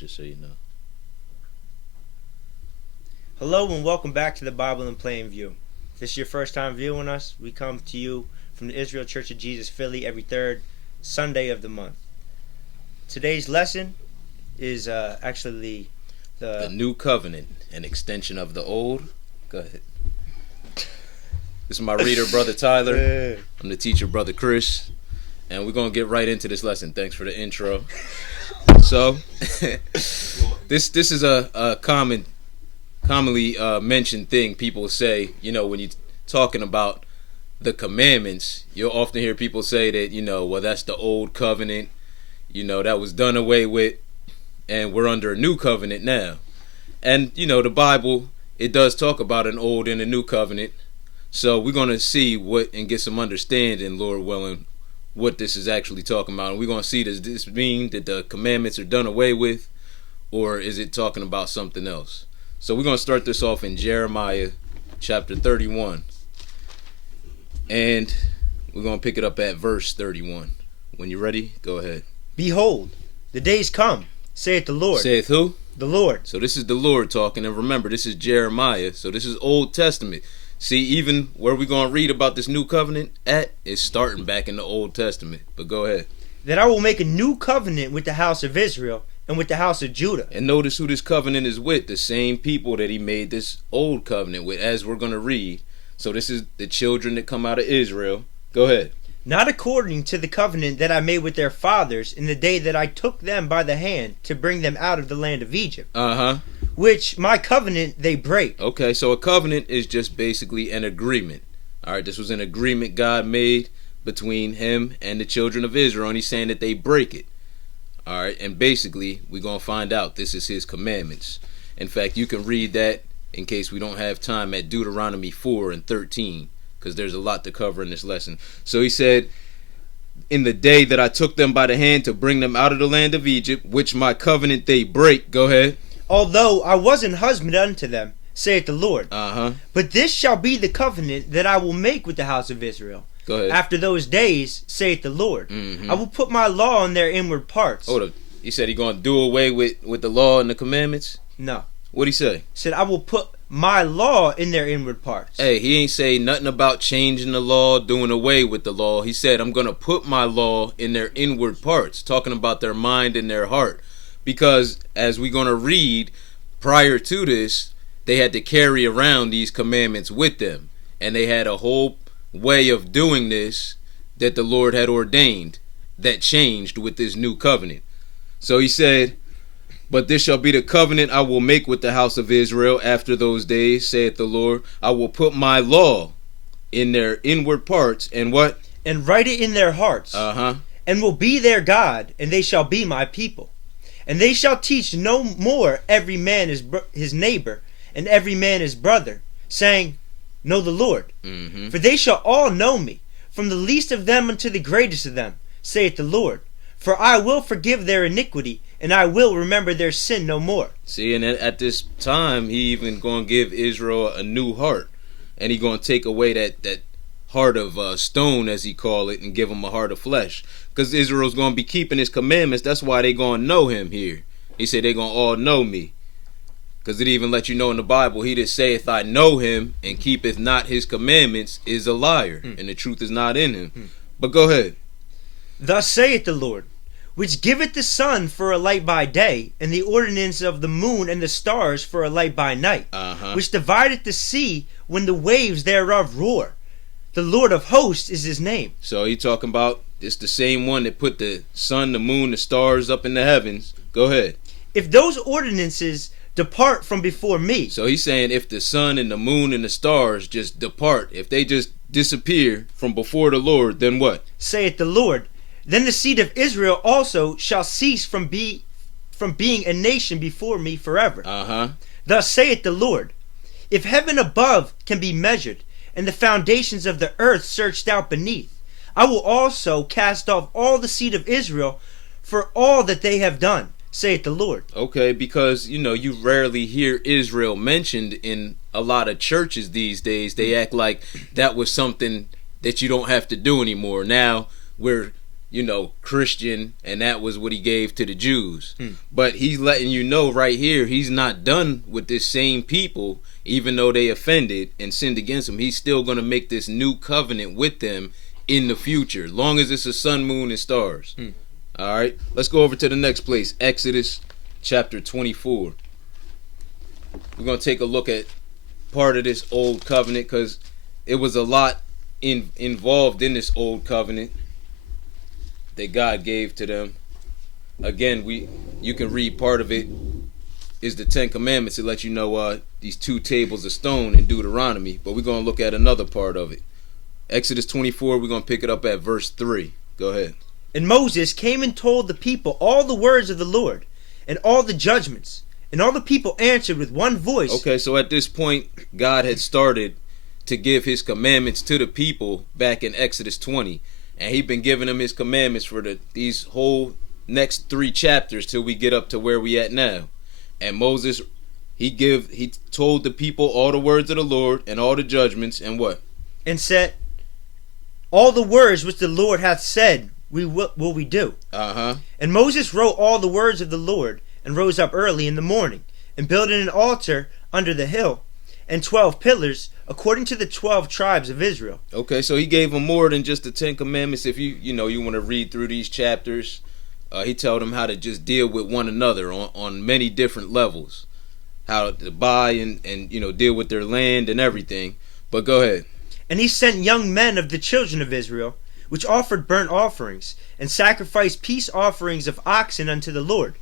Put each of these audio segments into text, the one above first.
just so you know. Hello and welcome back to the Bible in Plain View. If this is your first time viewing us, we come to you from the Israel Church of Jesus Philly every third Sunday of the month. Today's lesson is actually The new covenant, an extension of the old. Go ahead. This is my reader, Brother Tyler. I'm the teacher, Brother Chris. And we're going to get right into this lesson. Thanks for the intro. So, this is a commonly mentioned thing people say, when you're talking about the commandments. You'll often hear people say that, well, that's the old covenant, that was done away with, and we're under a new covenant now. And, the Bible, it does talk about an old and a new covenant. So we're going to see and get some understanding, Lord willing, what this is actually talking about. And we're going to see, does this mean that the commandments are done away with, or is it talking about something else? So we're going to start this off in Jeremiah chapter 31. And we're going to pick it up at verse 31. When you're ready, go ahead. Behold, the days come, saith the Lord. Saith who? The Lord. So this is the Lord talking. And remember, this is Jeremiah. So this is Old Testament. See, even where we're going to read about this new covenant at is starting back in the Old Testament. But go ahead. That I will make a new covenant with the house of Israel and with the house of Judah. And notice who this covenant is with. The same people that he made this old covenant with, as we're going to read. So this is the children that come out of Israel. Go ahead. Not according to the covenant that I made with their fathers in the day that I took them by the hand to bring them out of the land of Egypt. Which my covenant they break. Okay, so a covenant is just basically an agreement. All right, this was an agreement God made between him and the children of Israel, and he's saying that they break it. All right, and basically, we're going to find out this is his commandments. In fact, you can read that, in case we don't have time, at Deuteronomy 4 and 13, because there's a lot to cover in this lesson. So he said, in the day that I took them by the hand to bring them out of the land of Egypt, which my covenant they break. Go ahead. Although I was an husband unto them, saith the Lord. But this shall be the covenant that I will make with the house of Israel. Go ahead. After those days, saith the Lord, I will put my law in their inward parts. Hold up. He said he going to do away with the law and the commandments? No. What'd he say? He said, I will put my law in their inward parts. Hey, he ain't say nothing about changing the law, doing away with the law. He said, I'm going to put my law in their inward parts, talking about their mind and their heart. Because, as we're going to read, prior to this, they had to carry around these commandments with them. And they had a whole way of doing this that the Lord had ordained that changed with this new covenant. So he said, but this shall be the covenant I will make with the house of Israel after those days, saith the Lord. I will put my law in their inward parts, and what? And write it in their hearts. And will be their God, and they shall be my people. And they shall teach no more every man his neighbor, and every man his brother, saying, Know the Lord. For they shall all know me, from the least of them unto the greatest of them, saith the Lord. For I will forgive their iniquity, and I will remember their sin no more. See, and at this time, he even going to give Israel a new heart. And he going to take away that heart of stone, as he call it, and give them a heart of flesh. Because Israel's going to be keeping his commandments. That's why they going to know him here. He said they going to all know me. Because it even let you know in the Bible, he that saith I know him and keepeth not his commandments is a liar. And the truth is not in him. But go ahead. Thus saith the Lord, which giveth the sun for a light by day, and the ordinance of the moon and the stars for a light by night, which divideth the sea when the waves thereof roar. The Lord of hosts is his name. So he talking about it's the same one that put the sun, the moon, the stars up in the heavens. Go ahead. If those ordinances depart from before me. So he's saying if the sun and the moon and the stars just depart, if they just disappear from before the Lord, then what? Saith the Lord, then the seed of Israel also shall cease from being a nation before me forever. Thus saith the Lord, if heaven above can be measured, and the foundations of the earth searched out beneath, I will also cast off all the seed of Israel for all that they have done, saith the Lord. Okay, because, you rarely hear Israel mentioned in a lot of churches these days. They act like that was something that you don't have to do anymore. Now, we're Christian, and that was what he gave to the Jews. But he's letting you know right here, he's not done with this same people. Even though they offended and sinned against him, he's still going to make this new covenant with them in the future, long as it's a sun, moon, and stars. All right, let's go over to the next place, Exodus chapter 24. We're going to take a look at part of this old covenant, because it was a lot involved in this old covenant that God gave to them. Again, you can read part of it is the 10 Commandments. It lets you know these 2 tables of stone in Deuteronomy, but we're going to look at another part of it. Exodus 24, we're going to pick it up at verse 3. Go ahead. And Moses came and told the people all the words of the Lord and all the judgments, and all the people answered with one voice. Okay, so at this point, God had started to give his commandments to the people back in Exodus 20, and he'd been giving them his commandments for these whole next 3 chapters till we get up to where we at now. And Moses, he told the people all the words of the Lord and all the judgments, and what? And said, all the words which the Lord hath said will we do. And Moses wrote all the words of the Lord, and rose up early in the morning, and built an altar under the hill, and 12 pillars, according to the 12 tribes of Israel. Okay, so he gave them more than just the 10 Commandments. If you want to read through these chapters, he told them how to just deal with one another on many different levels, how to buy and deal with their land and everything. But go ahead. And he sent young men of the children of Israel, which offered burnt offerings, and sacrificed peace offerings of oxen unto the Lord.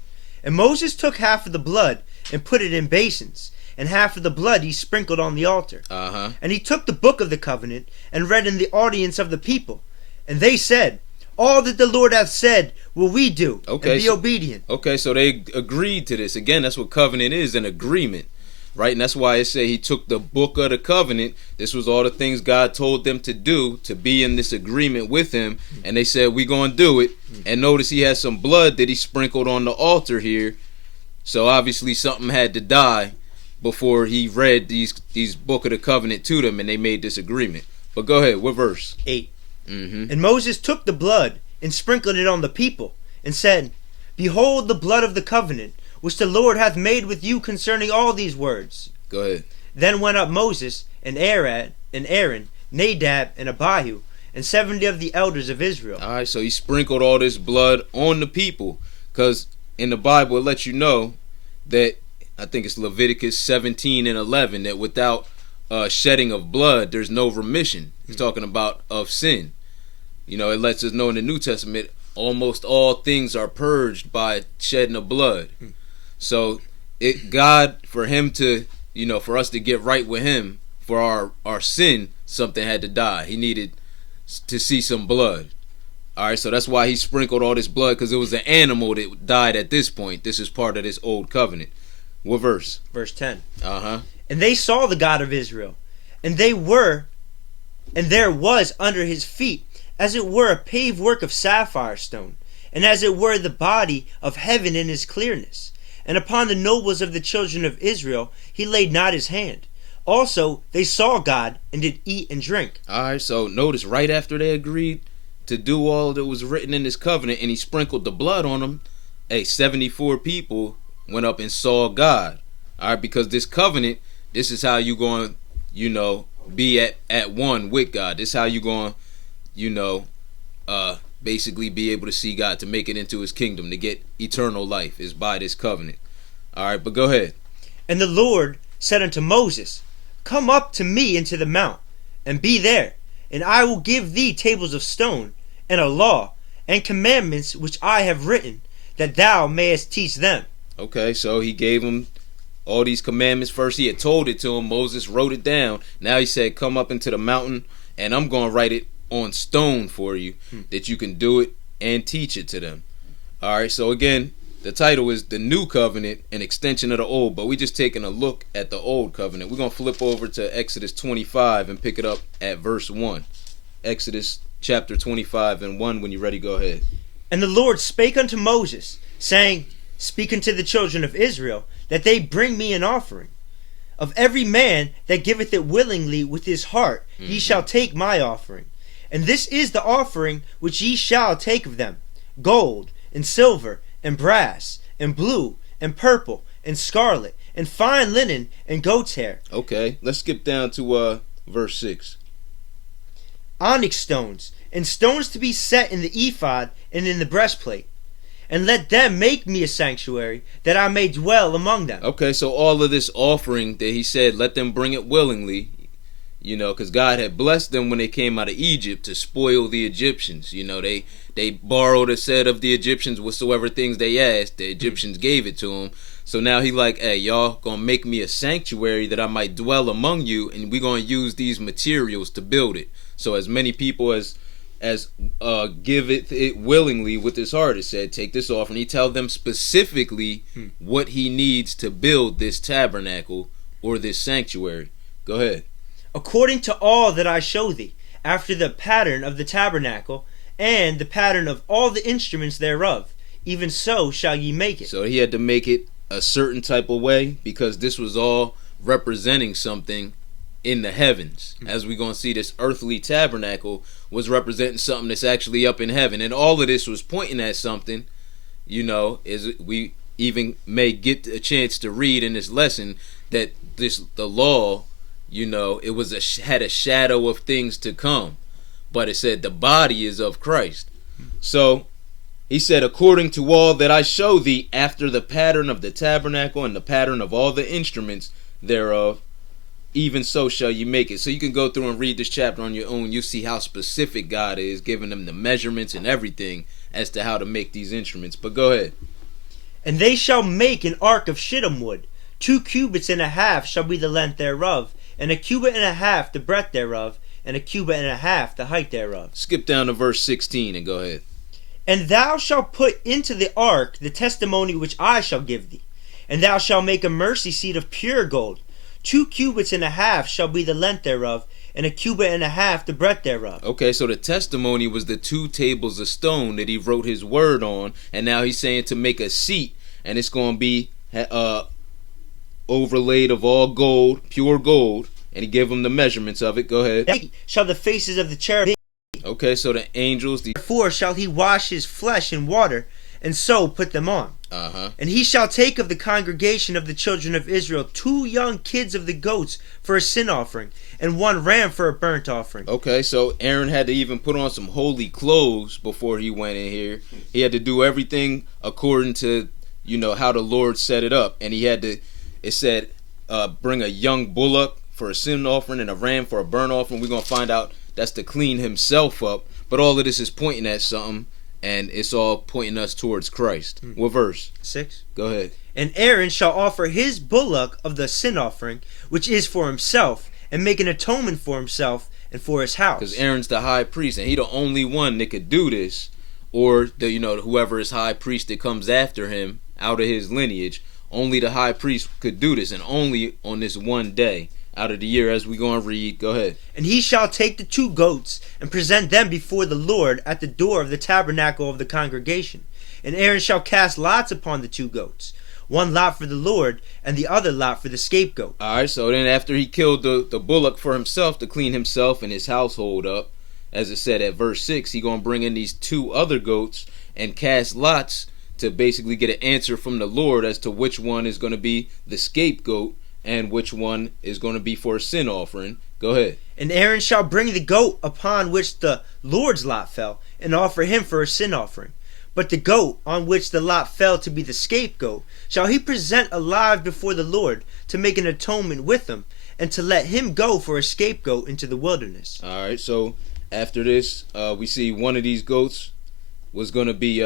And Moses took half of the blood, and put it in basins, and half of the blood he sprinkled on the altar. And he took the book of the covenant, and read in the audience of the people. And they said, all that the Lord hath said will we do, and be obedient. Okay, so they agreed to this. Again, that's what covenant is, an agreement. Right, and that's why it say he took the book of the covenant. This was all the things God told them to do, to be in this agreement with him. And they said, we're going to do it. And notice he has some blood that he sprinkled on the altar here. So obviously something had to die before he read these book of the covenant to them, and they made this agreement. But go ahead, what verse? 8. And Moses took the blood and sprinkled it on the people, and said, behold the blood of the covenant, which the Lord hath made with you concerning all these words. Go ahead. Then went up Moses and Aaron, Nadab and Abihu, and 70 of the elders of Israel. All right, so he sprinkled all this blood on the people, because in the Bible it lets you know that, I think it's Leviticus 17 and 11, that without shedding of blood, there's no remission. He's talking about of sin. It lets us know in the New Testament, almost all things are purged by shedding of blood. So God, for him to, for us to get right with him, for our sin, something had to die. He needed to see some blood. All right, so that's why he sprinkled all this blood, because it was an animal that died at this point. This is part of this old covenant. What verse? Verse 10. And they saw the God of Israel, and there was under his feet, as it were a paved work of sapphire stone, and as it were the body of heaven in his clearness. And upon the nobles of the children of Israel he laid not his hand. Also they saw God, and did eat and drink. Alright, so notice right after they agreed to do all that was written in this covenant, and he sprinkled the blood on them, 74 people went up and saw God. Alright, because this covenant, this is how you going to, be at one with God. This is how you going to, basically be able to see God, to make it into his kingdom, to get eternal life, is by this covenant. Alright, but go ahead. And the Lord said unto Moses, come up to me into the mount, and be there, and I will give thee tables of stone, and a law, and commandments which I have written, that thou mayest teach them. Okay, so he gave him all these commandments. First he had told it to him, Moses wrote it down. Now he said, come up into the mountain, and I'm going to write it on stone for you, that you can do it and teach it to them. Alright, so again, the title is The New Covenant, an extension of the old, but we're just taking a look at the old covenant. We're going to flip over to Exodus 25 and pick it up at verse 1. Exodus chapter 25 and 1, when you're ready, go ahead. And the Lord spake unto Moses, saying, speak unto the children of Israel, that they bring me an offering. Of every man that giveth it willingly with his heart, ye shall take my offering. And this is the offering which ye shall take of them: gold, and silver, and brass, and blue, and purple, and scarlet, and fine linen, and goat's hair. Okay, let's skip down to verse 6. Onyx stones, and stones to be set in the ephod and in the breastplate. And let them make me a sanctuary, that I may dwell among them. Okay, so all of this offering that he said, let them bring it willingly, because God had blessed them when they came out of Egypt to spoil the Egyptians. They borrowed, it said, of the Egyptians whatsoever things they asked. The Egyptians gave it to them. So now he like, hey, y'all gonna make me a sanctuary that I might dwell among you, and we're gonna use these materials to build it. So as many people as give it willingly with his heart, it said, take this offering. He tell them specifically what he needs to build this tabernacle or this sanctuary. Go ahead. According to all that I show thee, after the pattern of the tabernacle, and the pattern of all the instruments thereof, even so shall ye make it. So he had to make it a certain type of way, because this was all representing something in the heavens. As we're going to see, this earthly tabernacle was representing something that's actually up in heaven. And all of this was pointing at something, as we even may get a chance to read in this lesson, that the law, it had a shadow of things to come. But it said the body is of Christ. So he said, according to all that I show thee, after the pattern of the tabernacle and the pattern of all the instruments thereof, even so shall you make it. So you can go through and read this chapter on your own. You see how specific God is, giving them the measurements and everything as to how to make these instruments. But go ahead. And they shall make an ark of shittim wood. 2 cubits and a half shall be the length thereof, and 1 cubit and a half the breadth thereof, and 1 cubit and a half the height thereof. Skip down to verse 16 and go ahead. And thou shalt put into the ark the testimony which I shall give thee. And thou shalt make a mercy seat of pure gold. 2 cubits and a half shall be the length thereof, and 1 cubit and a half the breadth thereof. Okay, so the testimony was the 2 tables of stone that he wrote his word on, and now he's saying to make a seat, and it's going to be overlaid of all gold, pure gold, and he gave them the measurements of it. Go ahead. Shall the faces of the cherubim. Okay, so the angels. Therefore shall he wash his flesh in water, and so put them on. And he shall take of the congregation of the children of Israel 2 young kids of the goats for a sin offering, and 1 ram for a burnt offering. Okay, so Aaron had to even put on some holy clothes before he went in here. He had to do everything according to, how the Lord set it up. And he had to, it said, bring a young bullock for a sin offering and a ram for a burnt offering. We're going to find out that's to clean himself up. But all of this is pointing at something. And it's all pointing us towards Christ. What verse? 6. Go ahead. And Aaron shall offer his bullock of the sin offering, which is for himself, and make an atonement for himself and for his house. Because Aaron's the high priest, and he the only one that could do this. Or whoever is high priest that comes after him out of his lineage, only the high priest could do this, and only on this one day out of the year, as we go and read. Go ahead. And he shall take the 2 goats and present them before the Lord at the door of the tabernacle of the congregation. And Aaron shall cast lots upon the 2 goats, 1 lot for the Lord, and the other lot for the scapegoat. Alright, so then after he killed the bullock for himself to clean himself and his household up, as it said at verse 6, he gonna bring in these 2 other goats and cast lots to basically get an answer from the Lord as to which one is going to be the scapegoat and which one is going to be for a sin offering. Go ahead. And Aaron shall bring the goat upon which the Lord's lot fell, and offer him for a sin offering. But the goat on which the lot fell to be the scapegoat shall he present alive before the Lord, to make an atonement with him, and to let him go for a scapegoat into the wilderness. Alright, so after this, we see one of these goats was going to be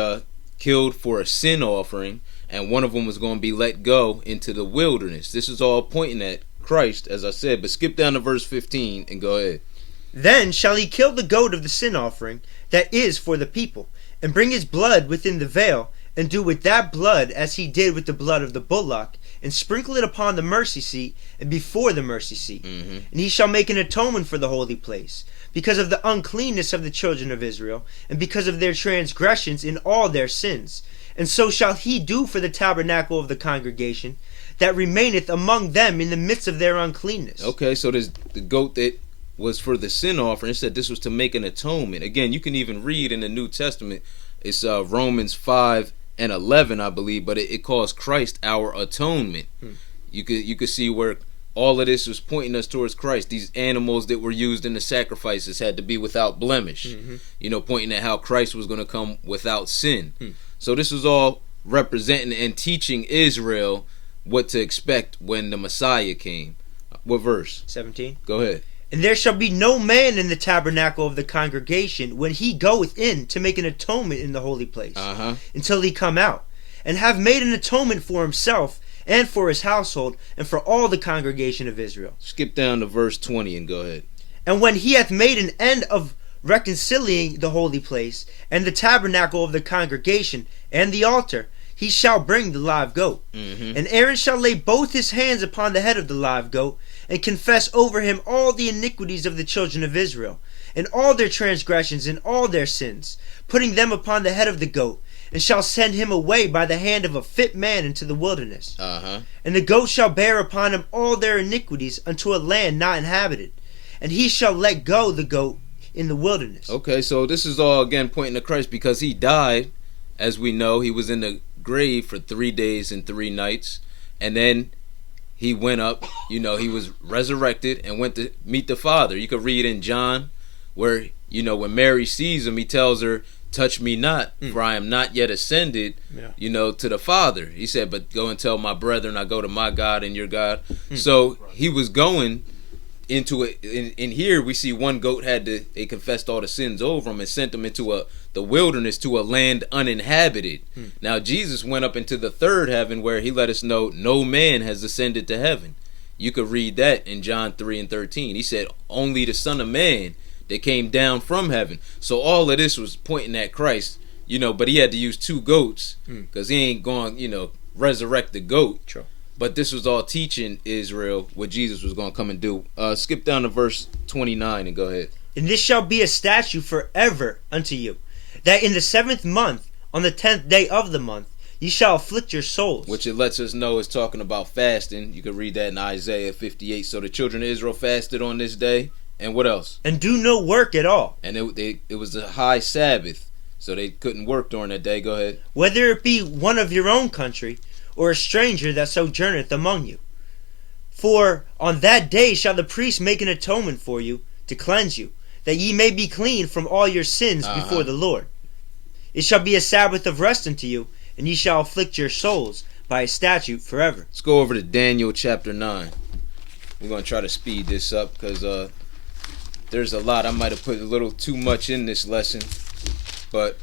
killed for a sin offering, and one of them was going to be let go into the wilderness. This is all pointing at Christ, as I said. But skip down to verse 15 and go ahead. Then shall he kill the goat of the sin offering that is for the people, and bring his blood within the veil, and do with that blood as he did with the blood of the bullock, and sprinkle it upon the mercy seat and before the mercy seat. And he shall make an atonement for the holy place, because of the uncleanness of the children of Israel, and because of their transgressions in all their sins. And so shall he do for the tabernacle of the congregation, that remaineth among them in the midst of their uncleanness. Okay, so there's the goat that was for the sin offering. It said this was to make an atonement. Again, you can even read in the New Testament. It's Romans 5:11, I believe, but it calls Christ our atonement. You could see where all of this was pointing us towards Christ. These animals that were used in the sacrifices had to be without blemish. Pointing at how Christ was going to come without sin. So this was all representing and teaching Israel what to expect when the Messiah came. What verse? 17. Go ahead. And there shall be no man in the tabernacle of the congregation when he goeth in to make an atonement in the holy place, until he come out, and have made an atonement for himself, and for his household, and for all the congregation of Israel. Skip down to verse 20 and go ahead. And when he hath made an end of reconciling the holy place, and the tabernacle of the congregation, and the altar, he shall bring the live goat. And Aaron shall lay both his hands upon the head of the live goat, and confess over him all the iniquities of the children of Israel, and all their transgressions, and all their sins, putting them upon the head of the goat, and shall send him away by the hand of a fit man into the wilderness. And the goat shall bear upon him all their iniquities unto a land not inhabited, and he shall let go the goat in the wilderness. Okay, so this is all again pointing to Christ, because he died, as we know. He was in the grave for 3 days and 3 nights, and then he went up, he was resurrected and went to meet the Father. You could read in John where, when Mary sees him, he tells her, touch me not, for I am not yet ascended, to the Father. He said, but go and tell my brethren, I go to my God and your God. So he was going into it. In here, we see one goat they confessed all the sins over him and sent them into the wilderness, to a land uninhabited. Now, Jesus went up into the third heaven, where he let us know no man has ascended to heaven. You could read that in John 3:13. He said, only the Son of Man that came down from heaven. So all of this was pointing at Christ, but he had to use 2 goats, because he ain't going, resurrect the goat. True. But this was all teaching Israel what Jesus was going to come and do. Skip down to verse 29 and go ahead. And this shall be a statute forever unto you, that in the 7th month, on the 10th day of the month, ye shall afflict your souls. Which it lets us know is talking about fasting. You can read that in Isaiah 58. So the children of Israel fasted on this day. And what else? And do no work at all. And it was a high Sabbath, so they couldn't work during that day. Go ahead. Whether it be one of your own country, or a stranger that sojourneth among you. For on that day shall the priest make an atonement for you, to cleanse you, that ye may be clean from all your sins before the Lord. It shall be a Sabbath of rest unto you, and ye shall afflict your souls by a statute forever. Let's go over to Daniel chapter 9. We're going to try to speed this up, because there's a lot. I might have put a little too much in this lesson, but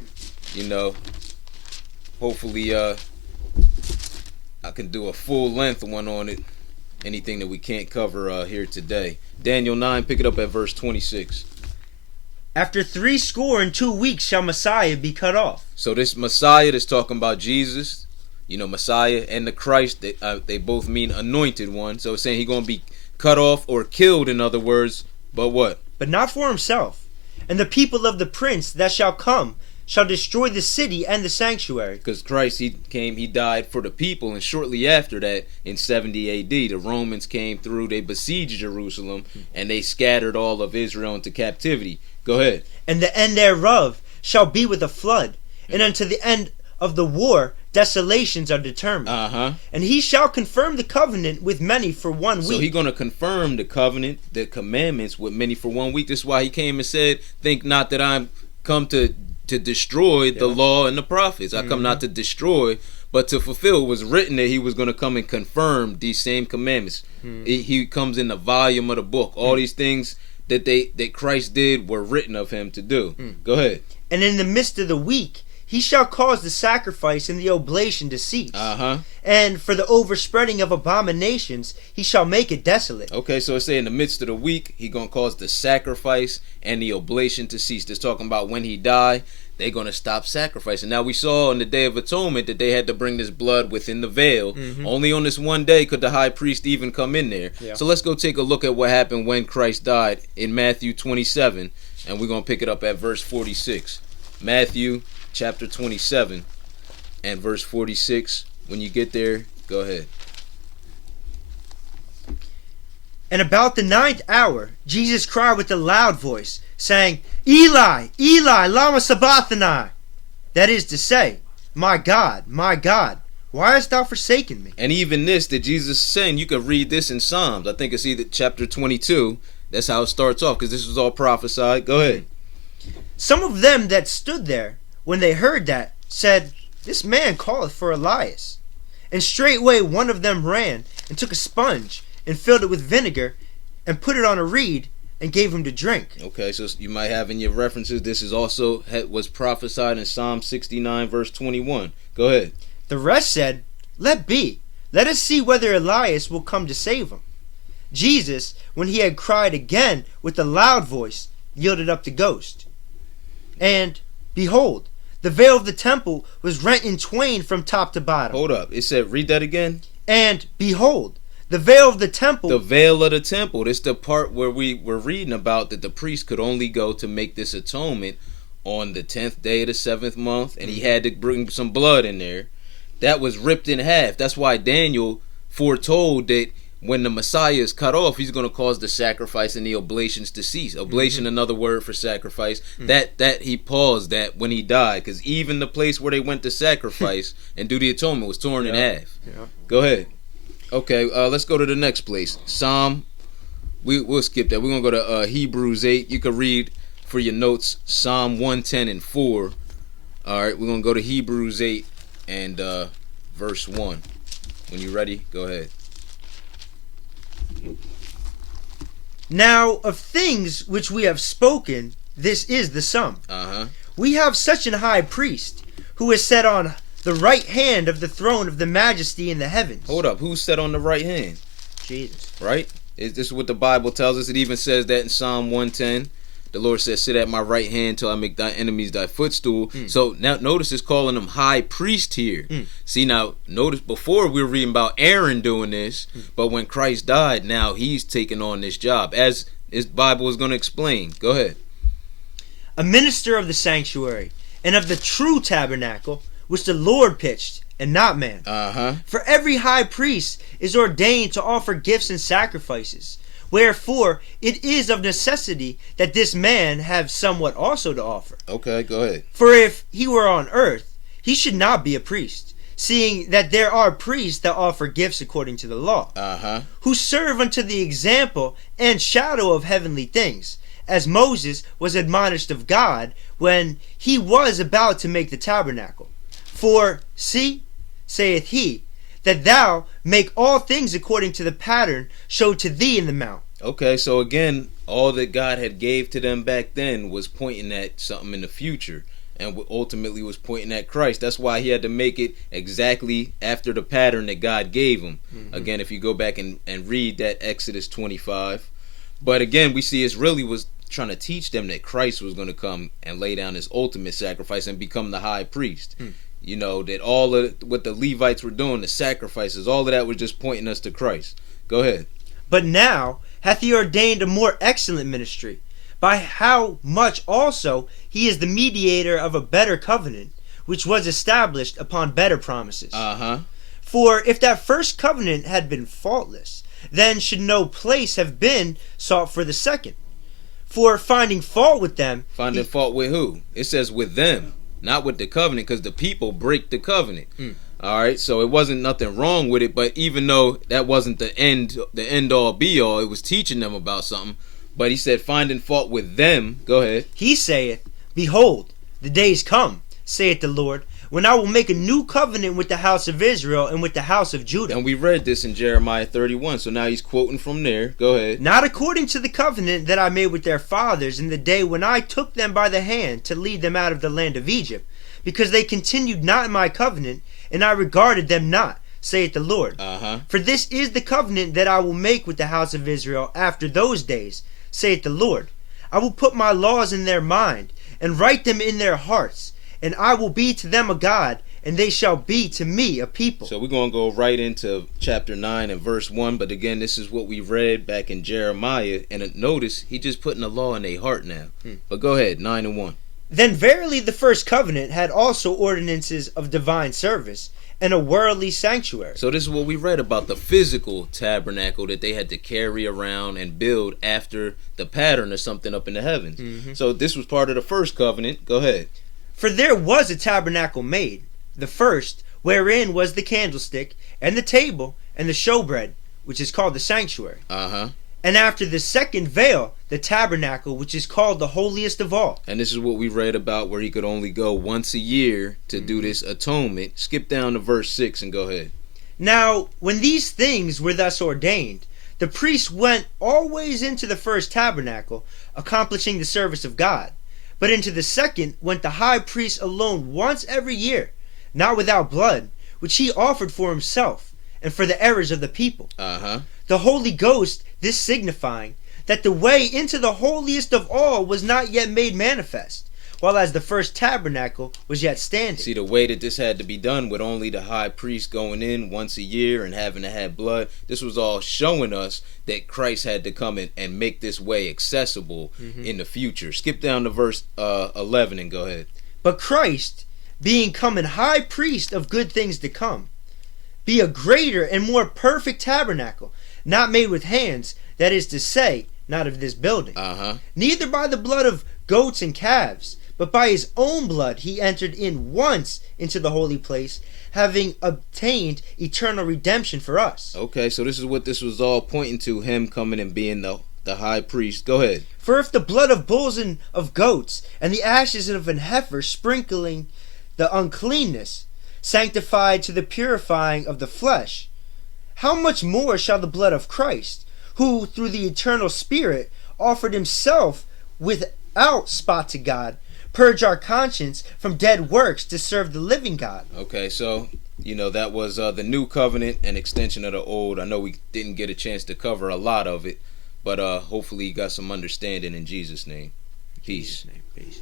hopefully I can do a full length one on it. Anything that we can't cover here today. Daniel 9, pick it up at verse 26. After 62 weeks shall Messiah be cut off. So this Messiah that's talking about Jesus, Messiah and the Christ, they both mean anointed one. So it's saying he's going to be cut off or killed, in other words. But what? But not for himself. And the people of the prince that shall come shall destroy the city and the sanctuary. Because Christ, he died for the people, and shortly after that, in 70 AD, the Romans came through, they besieged Jerusalem, and they scattered all of Israel into captivity. Go ahead. And the end thereof shall be with a flood, and unto the end of the war desolations are determined. And he shall confirm the covenant with many for 1 week. So he's going to confirm the covenant, the commandments with many for 1 week. That's why he came and said, think not that I'm come to destroy the law and the prophets. I come not to destroy, but to fulfill. It was written that he was going to come and confirm these same commandments. He comes in the volume of the book. All these things that Christ did were written of him to do. Go ahead. And in the midst of the week he shall cause the sacrifice and the oblation to cease. And for the overspreading of abominations he shall make it desolate. Okay, so it's saying in the midst of the week he gonna cause the sacrifice and the oblation to cease. That's talking about when he died, they're gonna stop sacrificing. Now we saw on the Day of Atonement that they had to bring this blood within the veil. Only on this one day could the high priest even come in there. So let's go take a look at what happened when Christ died in Matthew 27, and we're gonna pick it up at verse 46. Matthew chapter 27 and verse 46. When you get there, go ahead. And about the 9th hour, Jesus cried with a loud voice, saying, Eli, Eli, lama sabachthani. That is to say, my God, why hast thou forsaken me? And even this that Jesus is saying, you can read this in Psalms. I think it's either chapter 22. That's how it starts off, because this was all prophesied. Go ahead. Some of them that stood there, when they heard that, said, This man calleth for Elias. And straightway one of them ran, and took a sponge, and filled it with vinegar, and put it on a reed, and gave him to drink. Okay, so you might have in your references, this is also was prophesied in Psalm 69, verse 21. Go ahead. The rest said, Let be. Let us see whether Elias will come to save him. Jesus, when he had cried again with a loud voice, yielded up the ghost. And, behold, the veil of the temple was rent in twain from top to bottom. Hold up. It said, read that again. And, behold, the veil of the temple. The veil of the temple. This is the part where we were reading about that the priest could only go to make this atonement on the 10th day of the 7th month. And he had to bring some blood in there. That was ripped in half. That's why Daniel foretold that when the Messiah is cut off, he's going to cause the sacrifice and the oblations to cease. Oblation, another word for sacrifice. That he paused that when he died, because even the place where they went to sacrifice and do the atonement was torn in half. Go ahead. Okay, let's go to the next place. Psalm. We'll skip that. We're going to go to Hebrews 8. You can read for your notes Psalm 110 and 4. All right, we're going to go to Hebrews 8 and verse 1. When you're ready, go ahead. Now of things which we have spoken, this is the sum. We have such an high priest, who is set on the right hand of the throne of the majesty in the heavens. Hold up, who's set on the right hand? Jesus. Right? This is what the Bible tells us. It even says that in Psalm 110. The Lord says, sit at my right hand till I make thy enemies thy footstool. So now notice it's calling him high priest here. See, now notice before we were reading about Aaron doing this, but when Christ died, now he's taking on this job, as his Bible is going to explain. Go ahead. A minister of the sanctuary and of the true tabernacle, which the Lord pitched, and not man. For every high priest is ordained to offer gifts and sacrifices. Wherefore, it is of necessity that this man have somewhat also to offer. Okay, go ahead. For if he were on earth, he should not be a priest, seeing that there are priests that offer gifts according to the law, who serve unto the example and shadow of heavenly things, as Moses was admonished of God when he was about to make the tabernacle. For, see, saith he, that thou make all things according to the pattern showed to thee in the mount. Okay, so again, all that God had gave to them back then was pointing at something in the future, and ultimately was pointing at Christ. That's why he had to make it exactly after the pattern that God gave him. Again, if you go back and read that Exodus 25. But again, we see it really was trying to teach them that Christ was going to come and lay down his ultimate sacrifice and become the high priest. You know, that all of what the Levites were doing, the sacrifices, all of that was just pointing us to Christ. Go ahead. But now hath he ordained a more excellent ministry, by how much also he is the mediator of a better covenant, which was established upon better promises. For if that first covenant had been faultless, then should no place have been sought for the second. For finding fault with them... Finding fault with who? It says with them. Not with the covenant, because the people break the covenant. Alright, so it wasn't nothing wrong with it, but even though that wasn't the end all be all, it was teaching them about something. But he said, finding fault with them. Go ahead. He saith, Behold, the days come, saith the Lord, when I will make a new covenant with the house of Israel and with the house of Judah. And we read this in Jeremiah 31, so now he's quoting from there. Go ahead. Not according to the covenant that I made with their fathers in the day when I took them by the hand to lead them out of the land of Egypt, because they continued not in my covenant, and I regarded them not, saith the Lord. For this is the covenant that I will make with the house of Israel after those days, saith the Lord. I will put my laws in their mind, and write them in their hearts, and I will be to them a God, and they shall be to me a people. So we're going to go right into chapter 9 and verse 1. But again, this is what we read back in Jeremiah. And notice, he just putting the law in their heart now. But go ahead, 9 and 1. Then verily the first covenant had also ordinances of divine service, and a worldly sanctuary. So this is what we read about the physical tabernacle that they had to carry around and build after the pattern or something up in the heavens. Mm-hmm. So this was part of the first covenant. Go ahead. For there was a tabernacle made, the first, wherein was the candlestick, and the table, and the showbread, which is called the sanctuary. And after the second veil, the tabernacle, which is called the holiest of all. And this is what we read about, where he could only go once a year to do this atonement. Skip down to verse 6 and go ahead. Now, when these things were thus ordained, the priest went always into the first tabernacle, accomplishing the service of God. But into the second went the high priest alone once every year, not without blood, which he offered for himself, and for the errors of the people. The Holy Ghost, this signifying that the way into the holiest of all was not yet made manifest, while as the first tabernacle was yet standing. See, the way that this had to be done with only the high priest going in once a year and having to have blood, this was all showing us that Christ had to come in and make this way accessible in the future. Skip down to verse 11 and go ahead. But Christ, being come an high priest of good things to come, be a greater and more perfect tabernacle, not made with hands, that is to say, not of this building. Neither by the blood of goats and calves, but by his own blood he entered in once into the holy place, having obtained eternal redemption for us. Okay, so this is what this was all pointing to, him coming and being the high priest. Go ahead. For if the blood of bulls and of goats, and the ashes of an heifer sprinkling the uncleanness, sanctified to the purifying of the flesh, how much more shall the blood of Christ, who through the eternal Spirit offered himself without spot to God, purge our conscience from dead works to serve the living God? Okay, so that was the new covenant, an extension of the old. I know we didn't get a chance to cover a lot of it, but hopefully you got some understanding in Jesus' name. Peace. Peace.